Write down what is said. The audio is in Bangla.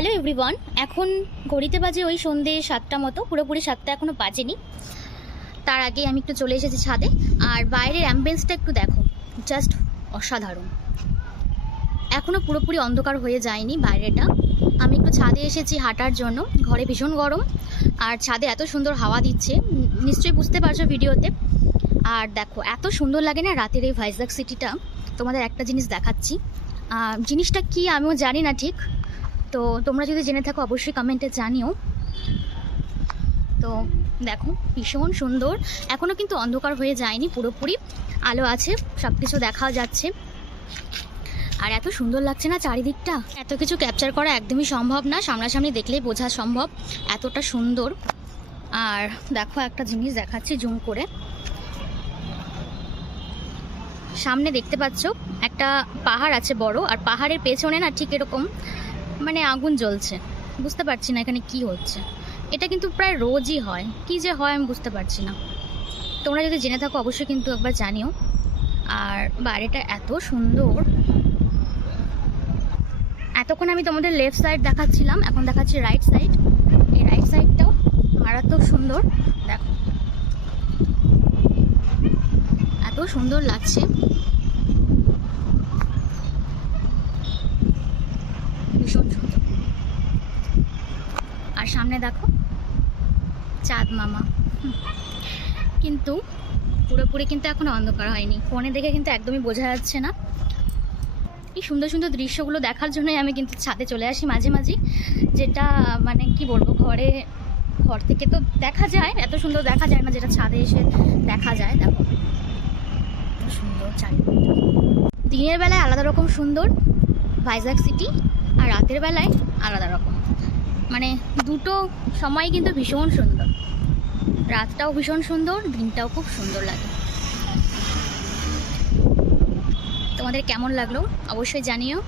হ্যালো এভরিওয়ান, এখন ঘড়িতে বাজে ওই সন্ধে 7টা মতো, পুরোপুরি 7টা এখনও বাজেনি। তার আগে আমি একটু চলে এসেছি ছাদে। আর বাইরের অ্যাম্বিয়েন্সটা একটু দেখো, জাস্ট অসাধারণ। এখনও পুরোপুরি অন্ধকার হয়ে যায়নি বাইরেটা। আমি একটু ছাদে এসেছি হাঁটার জন্য। ঘরে ভীষণ গরম, আর ছাদে এত সুন্দর হাওয়া দিচ্ছে, নিশ্চয়ই বুঝতে পারছো ভিডিওতে। আর দেখো এত সুন্দর লাগে না রাতের এই ভাইজাগ সিটিটা। তোমাদের একটা জিনিস দেখাচ্ছি, জিনিসটা কি আমিও জানি না ঠিক, তো তোমরা যদি জেনে থাকো অবশ্যই কমেন্টে জানিও। তো দেখো ভীষণ সুন্দর, এখনও কিন্তু অন্ধকার হয়ে যায়নি, পুরোপুরি আলো আছে, সব কিছু দেখা যাচ্ছে। আর এত সুন্দর লাগছে না চারিদিকটা। এত কিছু ক্যাপচার করা একদমই সম্ভব না, সামনাসামনি দেখলেই বোঝা সম্ভব এতটা সুন্দর। আর দেখো একটা জিনিস দেখাচ্ছি জুম করে, সামনে দেখতে পাচ্ছ একটা পাহাড় আছে বড়, আর পাহাড়ের পেছনে না ঠিক এরকম মানে আগুন জ্বলছে। বুঝতে পারছি না এখানে কি হচ্ছে। এটা কিন্তু প্রায় রোজই হয়, কি যে হয় আমি বুঝতে পারছি না। তোমরা যদি জেনে থাকো অবশ্যই কিন্তু একবার জানিও। আর বাইরেটা এত সুন্দর। এতক্ষণ আমি তোমাদের লেফট সাইড দেখাচ্ছিলাম, এখন দেখাচ্ছি রাইট সাইড। এই রাইট সাইডটাও মারাত্মক সুন্দর। দেখো এত সুন্দর লাগছে, ভীষণ সুন্দর। আর সামনে দেখো চাঁদ মামা, কিন্তু পুরোপুরি কিন্তু এখনো অন্ধকার হয়নি। ফোনে দেখে কিন্তু একদমই বোঝা যাচ্ছে না। এই সুন্দর সুন্দর দৃশ্যগুলো দেখার জন্যই আমি কিন্তু ছাদে চলে আসি মাঝে মাঝে, যেটা মানে কি বলবো, ঘর থেকে তো দেখা যায়, এত সুন্দর দেখা যায় না যেটা ছাদে এসে দেখা যায়। দেখো এত সুন্দর চারিদিকটা। দিনের বেলায় আলাদা রকম সুন্দর ভাইজাগ সিটি, আর রাতের বেলায় আলাদা রকম। মানে দুটো সময় কিন্তু ভীষণ সুন্দর, রাতটাও ভীষণ সুন্দর, দিনটাও খুব সুন্দর লাগে। তোমাদের কেমন লাগলো অবশ্যই জানিও।